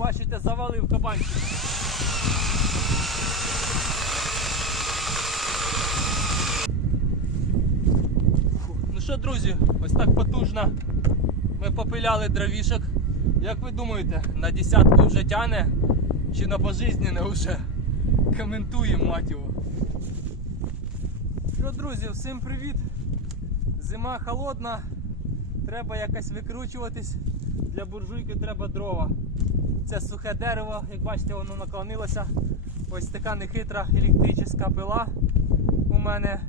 бачите, завалив кабанчик. Ну що, друзі, ось так потужно. Ми попиляли дровішок. Як ви думаєте, на десятку вже тяне? Чи на пожизненне вже? Коментуємо, мать його. Що, друзі, всім привіт! Зима холодна, треба якось викручуватись. Для буржуйки треба дрова. Це сухе дерево, як бачите, воно наклонилося. Ось така нехитра електрична пила у мене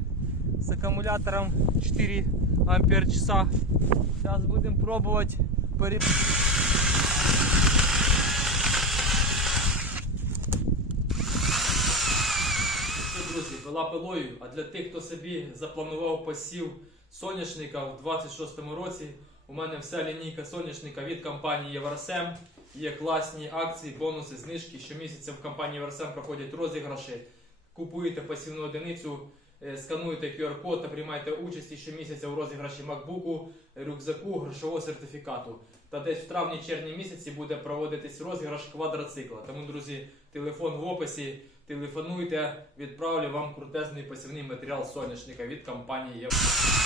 з акумулятором 4 ампер часа. Зараз будемо пробувати пере... Друзі, пилою, а для тих, хто собі запланував посів соняшника в 26-му році, у мене вся лінійка соняшника від компанії Євросем. Є класні акції, бонуси, знижки. Щомісяця в компанії Євросем проходять розіграші. Купуєте посівну одиницю, е, скануєте QR-код та приймаєте участь щомісяця у розіграші макбуку, рюкзаку, грошового сертифікату. Та десь в травні-червні місяці буде проводитись розіграш квадроцикла. Тому, друзі, телефон в описі. Телефонуйте, відправлю вам крутезний посівний матеріал соняшника від компанії Євросем.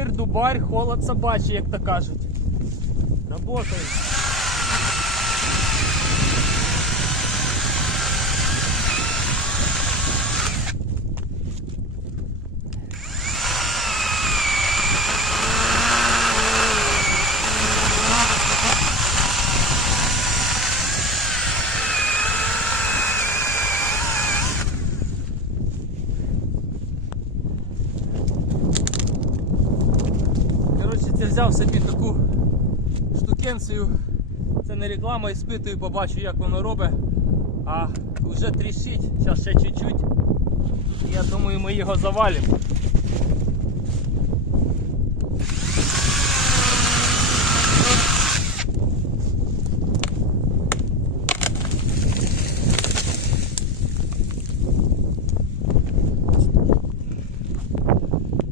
Вітер, дубарь, холод собачий, як то кажуть. Работаємо. Коротше, це взяв собі таку штукенцію. Це не реклама, іспитую, побачу, як воно робить. А вже тріщить, зараз ще чуть-чуть. Я думаю, ми його завалимо.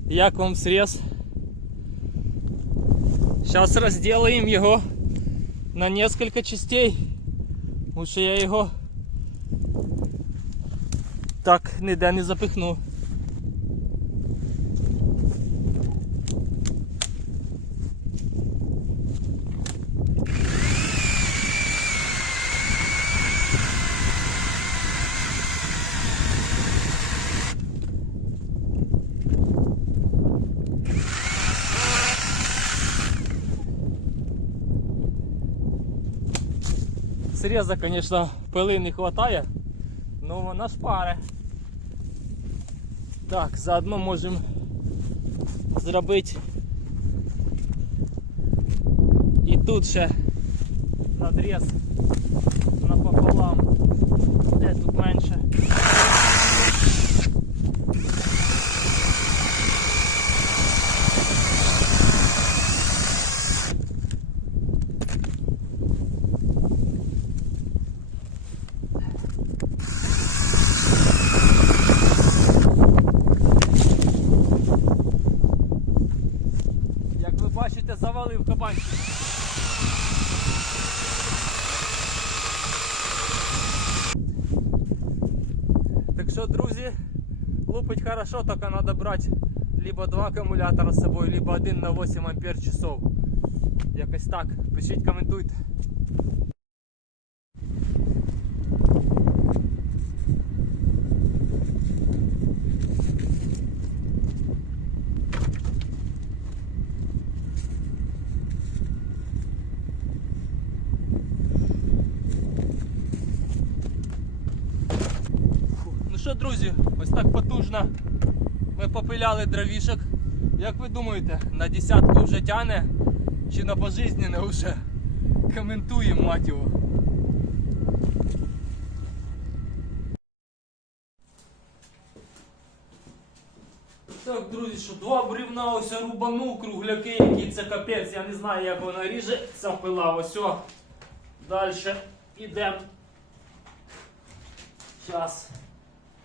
Як вам срез? Сейчас разделаем его на несколько частей. Лучше я його так ніде не запихну. Среза, конечно, пили не хватает, но вона шпаре. Так, заодно можемо зробити і тут ще надріз напополам. Де тут менше. Як ви бачите, завалив кабанчик. Так що, друзі, лупить хорошо, тільки треба брати либо два акумулятора з собою, либо один на 8 ампер часов. Якось так. Пишіть, коментуйте. Що, друзі, ось так потужно. Ми попиляли дровішок. Як ви думаєте, на десятку вже тяне? Чи на пожизненне вже? Коментуємо, мать його. Так, друзі, що два брівна ось рубанув кругляки, які це капець, я не знаю, як вона ріже. Ця пила ось. о. Далі йдемо. Зараз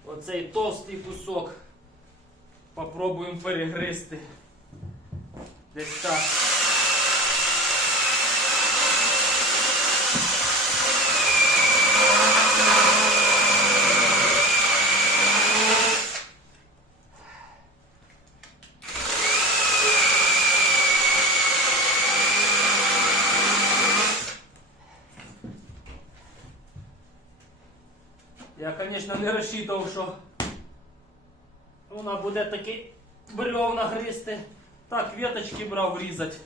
оцей товстий кусок попробуємо перегризти. Десь так. Я, звісно, не розчитував, що вона буде такі бревна гризти. Так, веточки брав різати.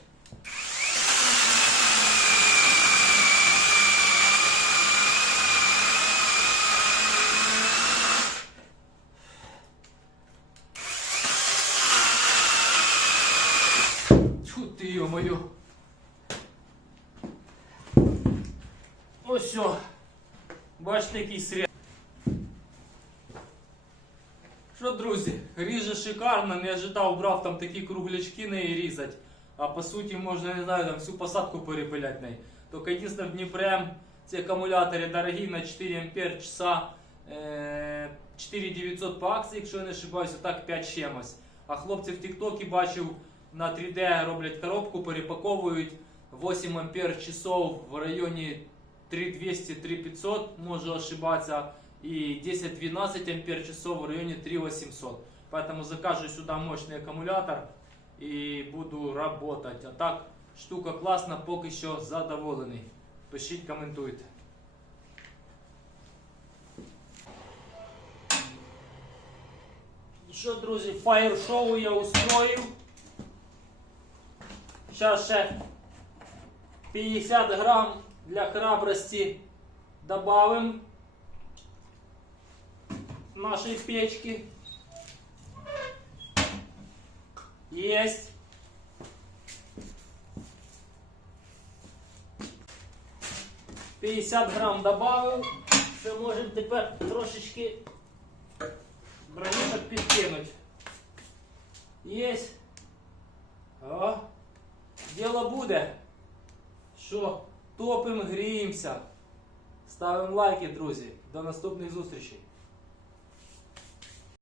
Йо-моє. Ось все. Бачите, який сред. Що, друзі, ріже шикарно, не ожидав, брав там такі круглячки неї різати. А по суті можна, не знаю, там всю посадку перепиляти неї. Тільки єдине в Дніпрем ці акумулятори дорогі на 4 ампер часа. е, 4900 по акції, якщо я не ошибаюся, так 5 чимось. А хлопці в Тіктокі бачив на 3D роблять коробку, перепаковують 8 ампер часов в районі 3200-3500, можу ошибаться, и 10-12 ампер часов в районе 3800. Поэтому закажу сюда мощный аккумулятор и буду работать. А так, штука класна, поки що задоволений. Пишіть, коментуйте. Що, друзі, фаєр-шоу я устроїв. Зараз ще 50 грам для храбрости добавим нашей печки. Есть. П'ятдесят грам добавив. Це можемо тепер трошечки бронішок підкинути. Єсть. О, діло буде. Що, топим, гріємося. Ставимо лайки, друзі. До наступних зустрічей.